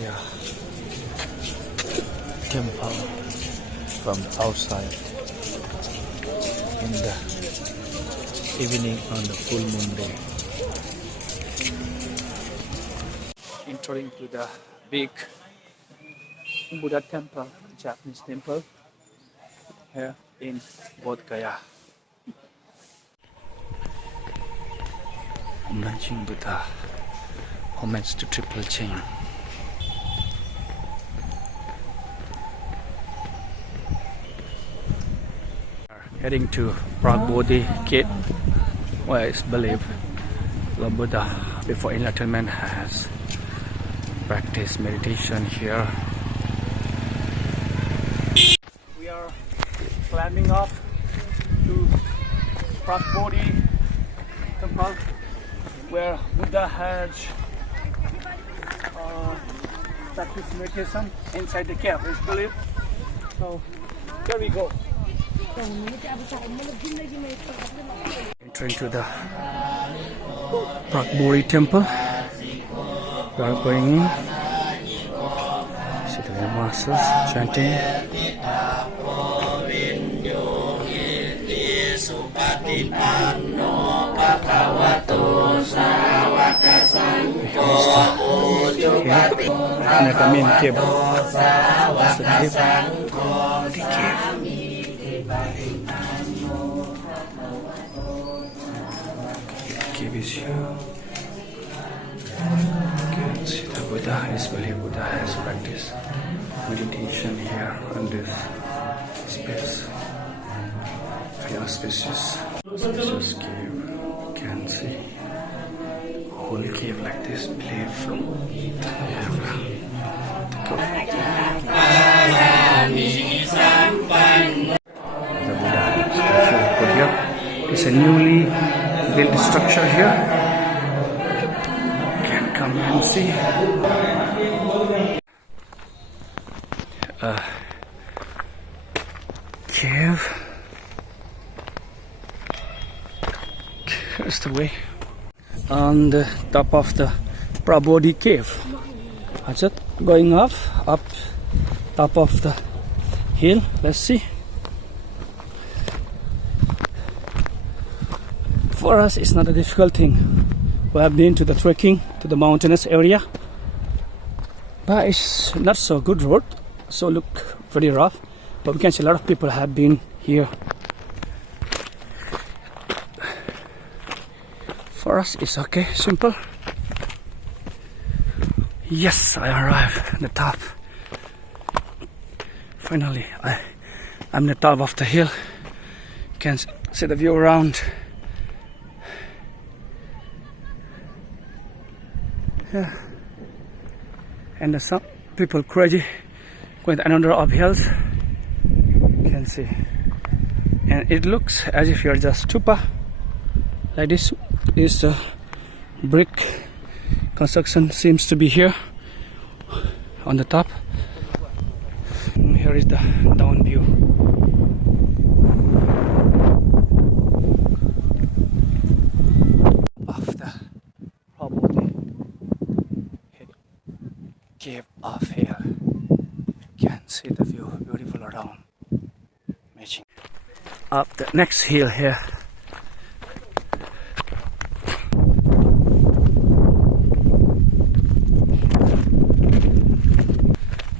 Bodhgaya Temple from outside in the evening on the full moon day. Entering to the big Buddha temple, Japanese temple here in Bodhgaya. Launching Buddha, homage to triple chain. Heading to Prague Bodhi Gate, where it's believed Lord Buddha before enlightenment has practiced meditation here. We are climbing up to Prague Bodhi Temple, where Buddha has practiced meditation inside the cave, it's believed. So here we go. Entering to the Prague Bodhi Temple. We are going in. See the masters chanting. Here the main cave. The cave. Cave is here. See the Buddha is believed Buddha has practiced meditation here in this space. Very auspicious cave. You can see whole cave like this, believed from the Buddha statue put here. It's a newly built structure here. Come and see. Cave. Here's the way. On the top of the Prague Bodhi cave. That's it. Going up top of the hill. Let's see. For us, it's not a difficult thing. We have been to the trekking to the mountainous area, but it's not so good road, so look very rough, but we can see a lot of people have been here. For us it's okay, simple. Yes, I arrived at the top. Finally, I'm at the top of the hill. You can see the view around. Yeah. And some people crazy going another uphills. You can see, and it looks as if you're just stupa. Like this is the brick construction seems to be here on the top. And here is the down view. Cave off here. You can see the view, beautiful around. Matching up the next hill here.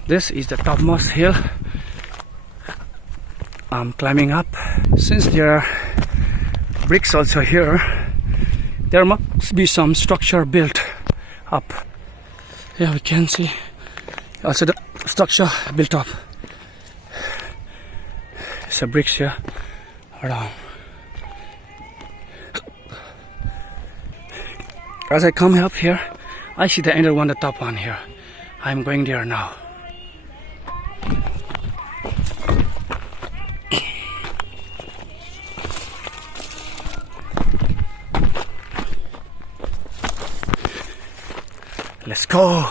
This is the topmost hill I'm climbing up. Since there are bricks also here, there must be some structure built up. Yeah, we can see also the structure built up. It's a bricks here around. As I come up here, I see the inner one, the top one here. I'm going there now. Let's go.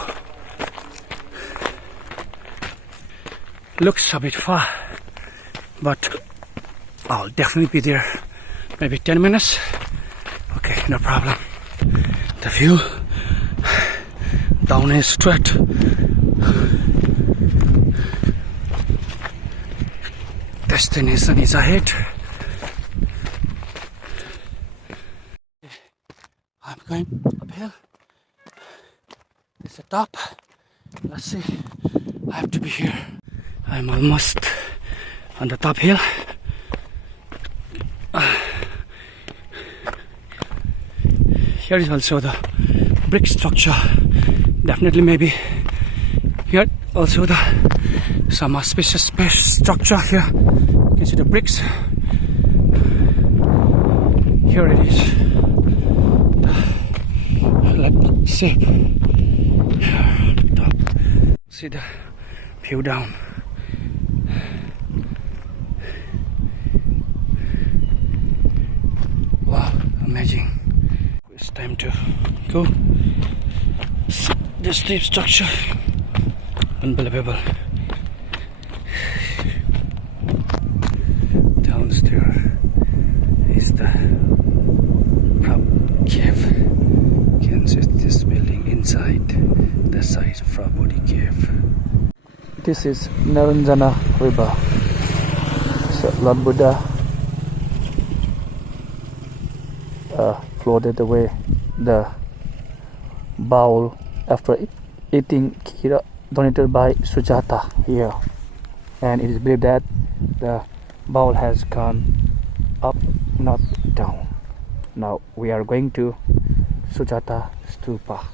Looks a bit far, but I'll definitely be there. Maybe 10 minutes. Okay, no problem. The view down is straight Destination is ahead. I'm going uphill. It's the top. Let's see. I have to be here. I'm almost on the top hill. Here is also the brick structure. Definitely maybe here also the some auspicious space structure here. You can see the bricks. Here it is. Let's see. Here, top. See the view down. Wow, amazing. It's time to go. See the steep structure. Unbelievable. Downstairs is the cave. You can see this building inside the side of Bodhi cave. This is Naranjana River. So Lord Buddha floated away the bowl after eating kira donated by Sujata here, and it is believed that the bowl has gone up, not down. Now we are going to Sujata Stupa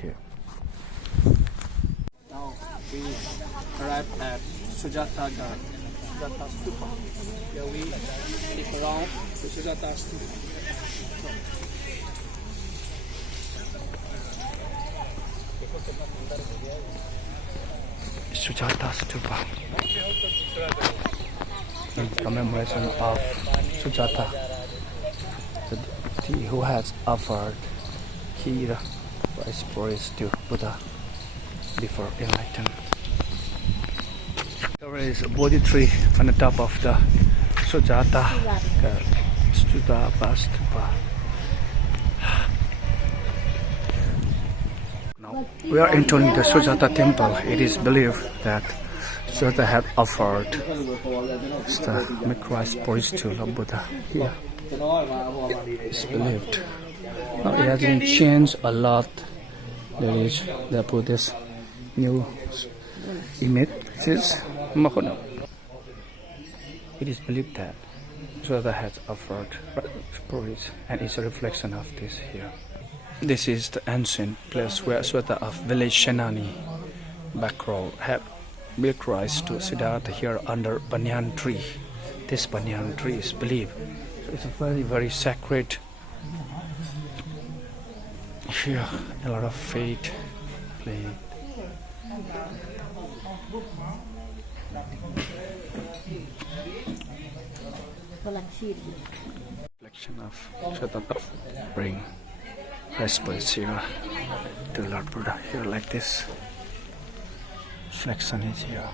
here. Now we arrived at Sujata Stupa. Here we take around to Sujata Stupa. Sujata Stupa, in commemoration of Sujata, the deity who has offered Kira rice porridge to Buddha before enlightenment. There is a Bodhi tree on the top of the Sujata Stupa. Now we are entering the Sujata Temple. It is believed that Sujata had offered the milk rice porridge to Lord Buddha here. It's believed. Now it has been changed a lot. There is the Buddhist new images. It is believed that Sujata has offered porridge, and it's a reflection of this here. This is the ancient place where Sujata of village Shenani backrow had milk rice to Siddhartha here under banyan tree. This banyan tree is believed. So it's a very, very sacred. Here a lot of faith played. Reflection of Sujata bring respect here to Lord Buddha here like this. Reflection is here.